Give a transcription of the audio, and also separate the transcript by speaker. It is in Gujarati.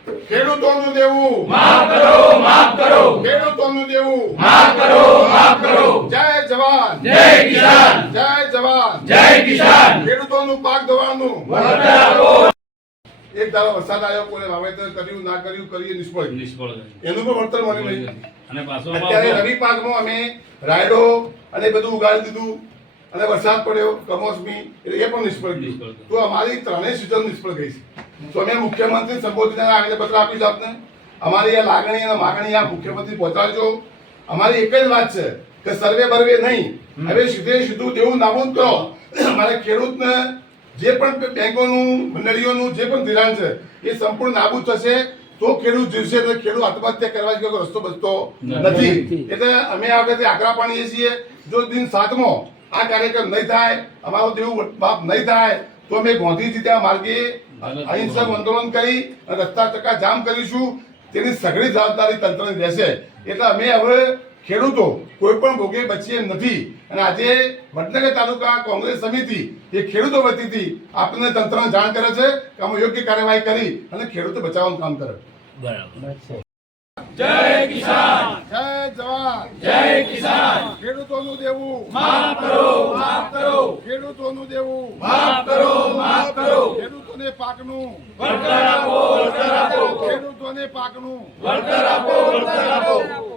Speaker 1: ખેડૂતોનું દેવું
Speaker 2: માફ કરો, માફ કરો,
Speaker 1: ખેડૂતોનું દેવું
Speaker 2: માફ કરો, માફ કરો.
Speaker 1: જય જવાન
Speaker 2: જય કિસાન,
Speaker 1: જય જવાન
Speaker 2: જય કિસાન.
Speaker 1: ખેડૂતોનું પાક ધોવાણનું
Speaker 2: વળતર આપો.
Speaker 1: એક ધારો વરસાદ આવ્યો, કોઈને વાવેતર કર્યું ના કર્યું, કરીએ નિષ્ફળ ગયું.
Speaker 3: નિષ્ફળ ગયું.
Speaker 1: એનું પણ વળતર મળ્યું નહીં.
Speaker 3: અને પાછો
Speaker 1: અત્યારે રવિ પાકમાં અમે રાયડો અને બધું ઉગાડી દીધું અને વરસાદ પડ્યો કમોસમી એટલે એ પણ નિષ્ફળ ગયું.
Speaker 3: નિષ્ફળ ગયું.
Speaker 1: તો અમારી ત્રણેય સિઝન નિષ્ફળ ગઈ છે. તો અમે મુખ્યમંત્રી સંબોધીને આવેદનપત્ર આપીશું આપને. અમારી આ લાગણી અને માગણી આ મુખ્યમંત્રી પહોંચાડજો. અમારી એક જ વાત છે કે સર્વે બર્વે નહીં, હવે સીધે સીધું દેવું નાબૂદ કરો. અમારે ખેડૂતને જે પણ બેંકોનું મંડળીઓનું જે પણ ધિરાણ છે એ સંપૂર્ણ નાબૂદ થશે તો ખેડૂત જીવશે. એટલે ખેડૂત આત્મહત્યા કરવા જેવો રસ્તો બચતો નથી. એટલે અમે આ વખતે આગ્રહ પાડીએ છીએ, જો દિન 7મો આ કાર્યક્રમ નહીં થાય, અમારો દેવું માફ નહીં થાય તો અમે ગાંધીજી ત્યાં માર્ગે અહિંસક આંદોલન કરી અને રસ્તા ચક્કા જામ કરીશું. તેની સઘળી જવાબદારી તંત્રની રહેશે. એટલે અમે હવે ખેડૂતો કોઈ પણ ભોગે બચીએ નથી. અને આજે વડનગર તાલુકા કોંગ્રેસ સમિતિ એ ખેડૂતો વતીથી આપણને તંત્રને જાણ કરે છે કે અમે યોગ્ય કાર્યવાહી કરી અને ખેડૂતો બચાવવાનું કામ કરે.
Speaker 3: બરાબર.
Speaker 2: જય કિસાન,
Speaker 1: જય જવાન
Speaker 2: જય કિસાન.
Speaker 1: ખેડૂતોનું દેવું
Speaker 2: માફ કરો, માફ કરો,
Speaker 1: ખેડૂતોનું દેવું
Speaker 2: માફ કરો, માફ કરો.
Speaker 1: ખેડૂતોને પાકનું
Speaker 2: વળતર આપો, વળતર આપો,
Speaker 1: ખેડૂતોને પાકનું
Speaker 2: વળતર આપો, વળતર આપો.